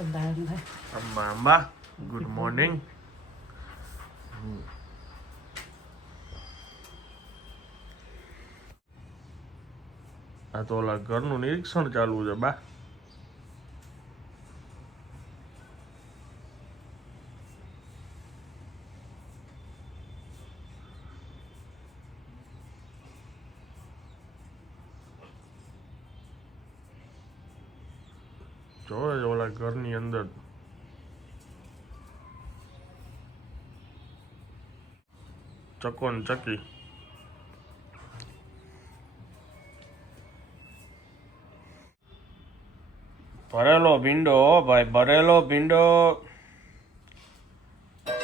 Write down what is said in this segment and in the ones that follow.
Amba good morning. આ તો ઓલા ઘરનું નિરીક્ષણ ચાલુ છે બા. જોવે છે ઓલા ઘરની અંદર ચકોન ચકી. ભરેલો ભીંડો ભાઈ, ભરેલો ભીંડો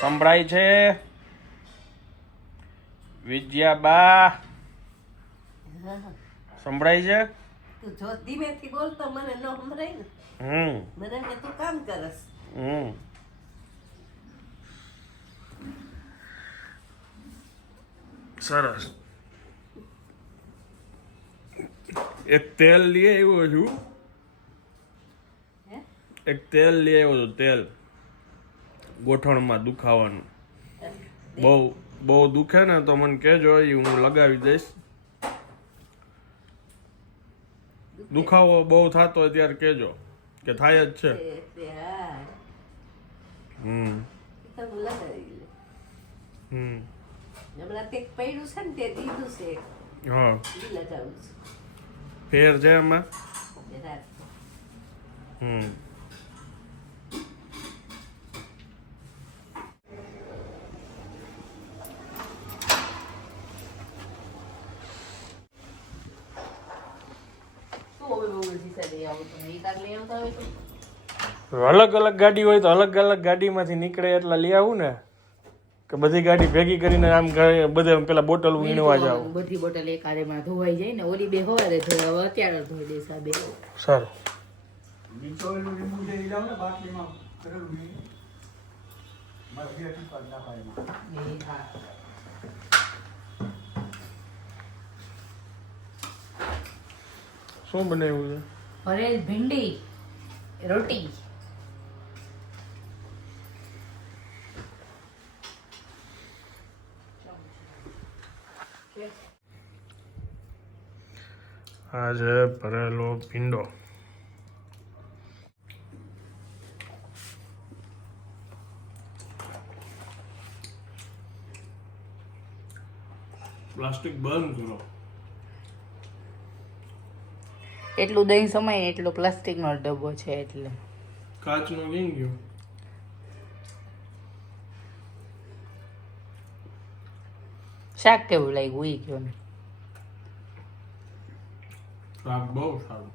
સંભળાય છે વિજયાબા? સંભળાય છે? તું જો ધીમેથી બોલતો મને ન સંભળાય ને. મને કે તું કામ કરસ. સરસ. એક તેલ લઈ આવ્યો છું. એક તેલ લઈ આવ્યો છું, તેલ ગોઠણમાં દુખાવાનું. બહુ દુખે ને તો મને કહેજો, એ હું લગાવી દઈશ. દુખાવો બહુ થતો હોય ત્યારે કહેજો કે થાય જ છે. હમણાં તે પડ્યું છે ને તે દીધું છે. હા, લગાવું છું. ફેર છે એમાં. અલગ અલગ ગાડી હોય તો અલગ અલગ ગાડીમાંથી નીકળે એટલા લઈ આવું ને, કે બધી ગાડી ભેગી કરીને આમ બધે પેલા બોટલ વીણવા જાવ. બધી બોટલ એક આરેમાં ધોવાઈ જાય ને, ઓલી બે હવારે ધોઈ, અત્યારે ધોઈ દે સાબે. સારું. શું બનાવ્યું છે? ભરેલ ભીંડી રોટી. આ છે ભરેલો ભીંડો. પ્લાસ્ટિક બંધ કરો. એટલું દહીં સમાય ને એટલો પ્લાસ્ટિકનો ડબ્બો છે, એટલે કાચનો ગઈ ગયો. શાક કેવું લાગ્યું ઈ કયો ને. શાક બહુ સારું.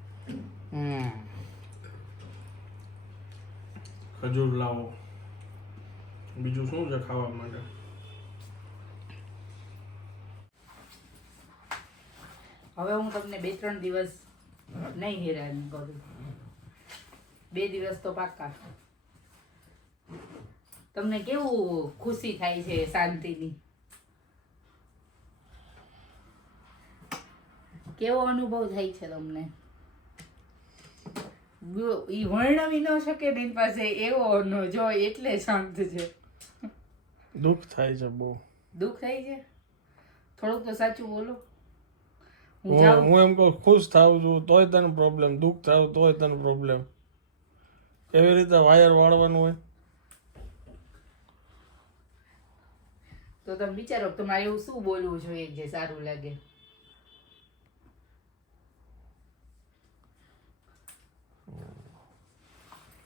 ખજૂર લાવો. બીજું શું છે ખાવા માટે? હવે હું તમને 2-3 દિવસ નહીં હેરાન કરું. 2 દિવસ તો પાક્કા. તમને કેવું ખુશી થાય છે શાંતિની? કેવો અનુભવ થાય છે તમને? ઈ વર્ણવી ન શકે ને એની પાસે એવો ન જો, એટલે શાંત છે. દુઃખ થાય છે બહુ. દુઃખ થાય છે? થોડુંક તો સાચું બોલો. હું એમ કહું ખુશ થાવ છું તોય તને પ્રોબ્લેમ, દુઃખ થાવ તોય તને પ્રોબ્લેમ. કેવી રીતે વાયર વાળવાનું હોય? તો તમે વિચારો તમારે એવું શું બોલવું જોઈએ જે સારું લાગે?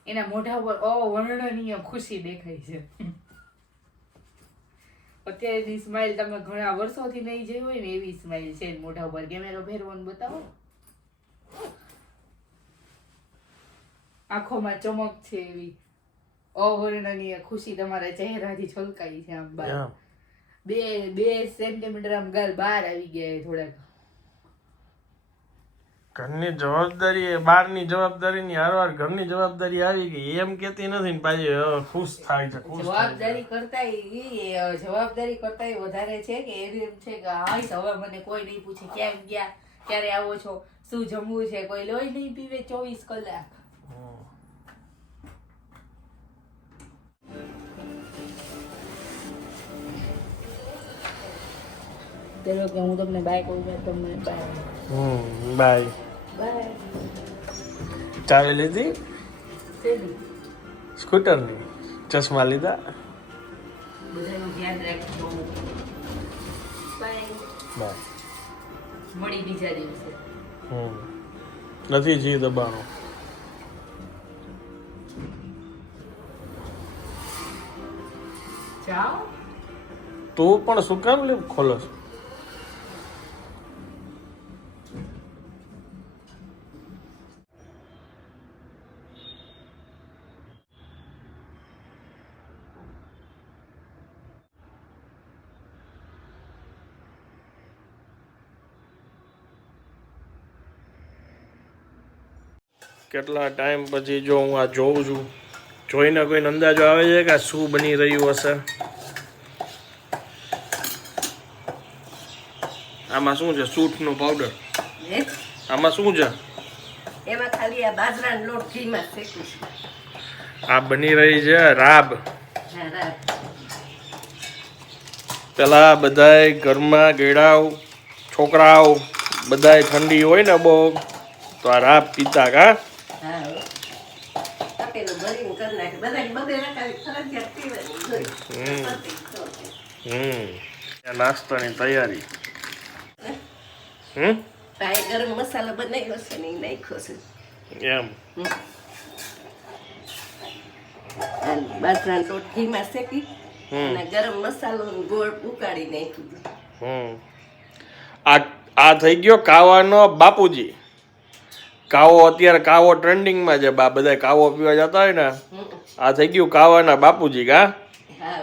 એના મોઢા ઉપર અવર્ણનીય ખુશી દેખાય છે. અત્યારેની સ્માઈલ તમે ઘણા વર્ષોથી નહીં જોઈ હોય ને એવી સ્માઈલ છે મોઢા ઉપર. કેમેરો ફેરવો ને બતાવો. આંખોમાં ચમક છે, એવી અવર્ણનીય ખુશી તમારા ચહેરાથી છલકાઈ છે. આમ બાર 2 સેન્ટીમીટર આમ ગાલ બહાર આવી ગયા થોડાક. ઘરની જવાબદારી, બહારની જવાબદારીની હારવાર ઘરની જવાબદારી આવી ગઈ એમ કેતી નથી ને પાછી ખુશ થાય છે. જવાબદારી કરતા વધારે છે કે એમ છે કે હાઈ હવે મને કોઈ નહીં પૂછે ક્યાં ગયા, ક્યારે આવો છો, શું જમવું છે, કોઈ લોહી નહીં પીવે 24 કલાક. ચલો કે હું તમને બાય કહું છું, તમને બાય બાય. બાય. ચાવી લીધી શેની? સ્કૂટરની, ચશ્મા લીધા. બધાનું ધ્યાન રાખજો. બાય. બાય. મળી બીજા દિવસે. નથી જી દબાણો. જાઓ. તું પણ શું કામ લે ખોલો છો? કેટલા ટાઈમ પછી જો હું આ જોઉં છું, જોઈને કોઈને અંદાજો આવે છે કે આ શું બની રહ્યું હશે? આમાં શું છે? સૂઠનો પાવડર. હે? આમાં શું છે? એમાં ખાલી આ બાજરાનો લોટ ઘીમાં શેકું છું. આ બની રહી છે રાબ. હા, રાબ. પેલા બધાય ઘરમાં ગેડાઓ છોકરાઓ બધાય ઠંડી હોય ને બહુ, તો આ રાબ પીતા કા. હા, હો. તપેલું ભરીને કરી નાખે. બધાય બબે રકાબી ફરજિયાત પીવાની જોઈએ. આ નાસ્તાની તૈયારી. પાએ ગરમ મસાલો બનાવ્યો છે ને એ નાખ્યો છે. એમ બાજરાનો લોટ ઘીમાં શેકી અને ગરમ મસાલો ને ગોળ ઉકાળી નાખ્યું. આ થઈ ગયો કાવાનો બાપુજી. કાવો અત્યારે કાવો ટ્રેન્ડિંગમાં છે. બધા કાવો પીવા જતા હોય ને, આ થઈ ગયું કાવાના બાપુજી કા. હા.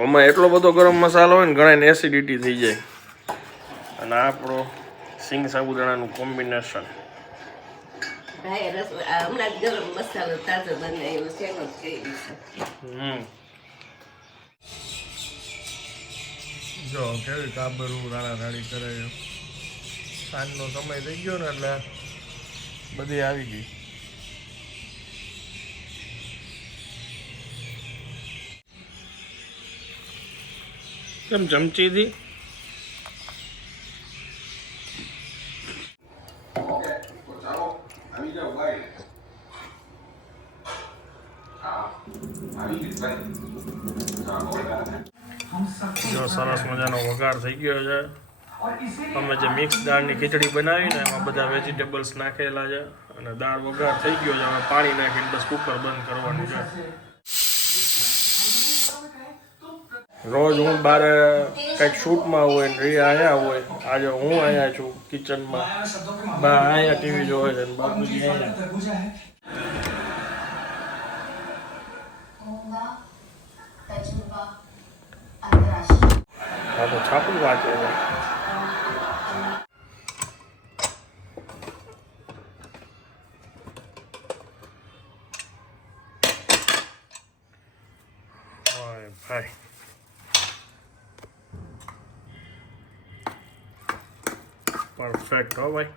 આમાં એટલો બધો ગરમ મસાલો હોય ને ઘણા એસિડિટી થઈ જાય. અને આપણો સિંગ સાબુદાણાનું કોમ્બિનેશન. ભાઈ હમણાં જ ગરમ મસાલો તાજો બનાવ્યો છે એનો જ કહી છે. જો કેવી કાબરું રાડા રાડી કરે છે. સાંજનો સમય થઈ ગયો ને એટલે બધી આવી ગઈ. કેમ ચમચીથી? જો સરસ મજાનો વઘાર થઈ ગયો છે. અમે જે મિક્સ દાળની ખીચડી બનાવી ને એમાં બધા વેજીટેબલ્સ નાખેલા છે અને દાળ વઘાર થઈ ગયો છે. હવે પાણી નાખીને બસ કુકર બંધ કરવાનું છે. રોજ હું બારે કંઈક શૂટમાં હોય ને રિયા અહીંયા હોય. આજે હું અહીંયા છું કિચનમાં. બા અહીંયા ટીવી જોવે છે ને બાપુજી અહીંયા. હા તો છાપું વાંચે છે. ભાઈ પરફેક્ટ હો ભાઈ.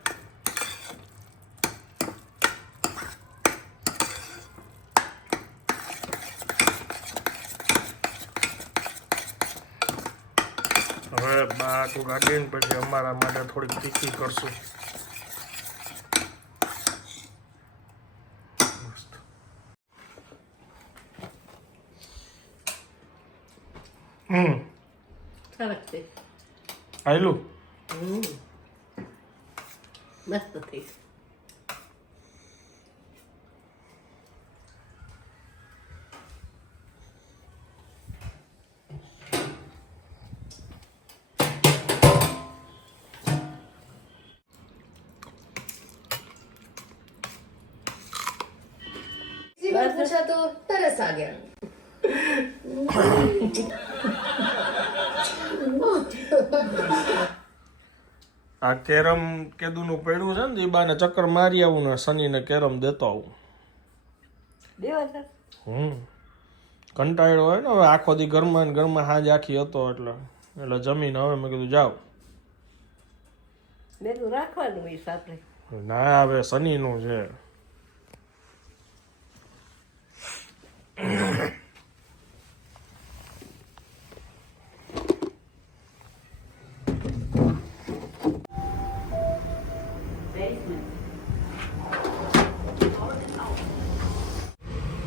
હવે બાટું કાઢીને પછી અમારા માટે થોડીક તીખી કરશું. સરસ છે. આયલું મસ્ત થઈ. पूछा तो तरस आ गया. આ કેરમ કેદુનું પડ્યું છે ને એ બાને ચક્કર મારી આવું ને શનિને કેરમ દેતો આવું. કંટાળ્યો હોય ને હવે આખો દી ઘરમાં ને ઘરમાં હાજ આખી હતો એટલે જમીન હવે મેં કીધું જાવ. મેં તો રાખવાનું હોય આપણે. ના હવે શનિનું છે.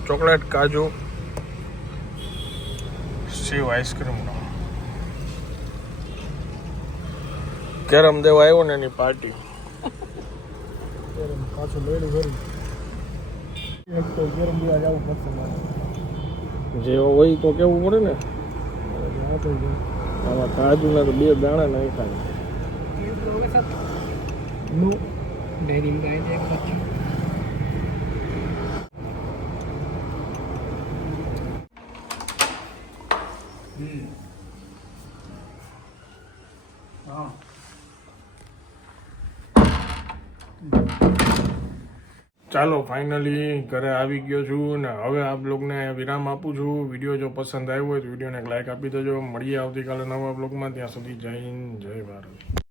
ચોકલેટ કાજુ સેવ આઈસ્ક્રીમનો કેરમ દેવા આવ્યો ને એની પાર્ટી પાછું મેળું ભરી એક તો ગરમ દેવા જવું પડશે મારે જે હોય તો કેવું પડે ને આ તો આમાં કાજુના તો 2 દાણા નાખ્યા નો ડેરી ગાય એક પછી હા ચાલો ફાઇનલી ઘરે આવી ગયો છું ને હવે આપ લોગને વિરામ આપું છું. વિડીયો જો પસંદ આવ્યો હોય તો વિડીયોને એક લાઈક આપી દેજો. મળીએ આવતીકાલે નવા બ્લોગમાં. ત્યાં સુધી જય હિન્દ, જય ભારત.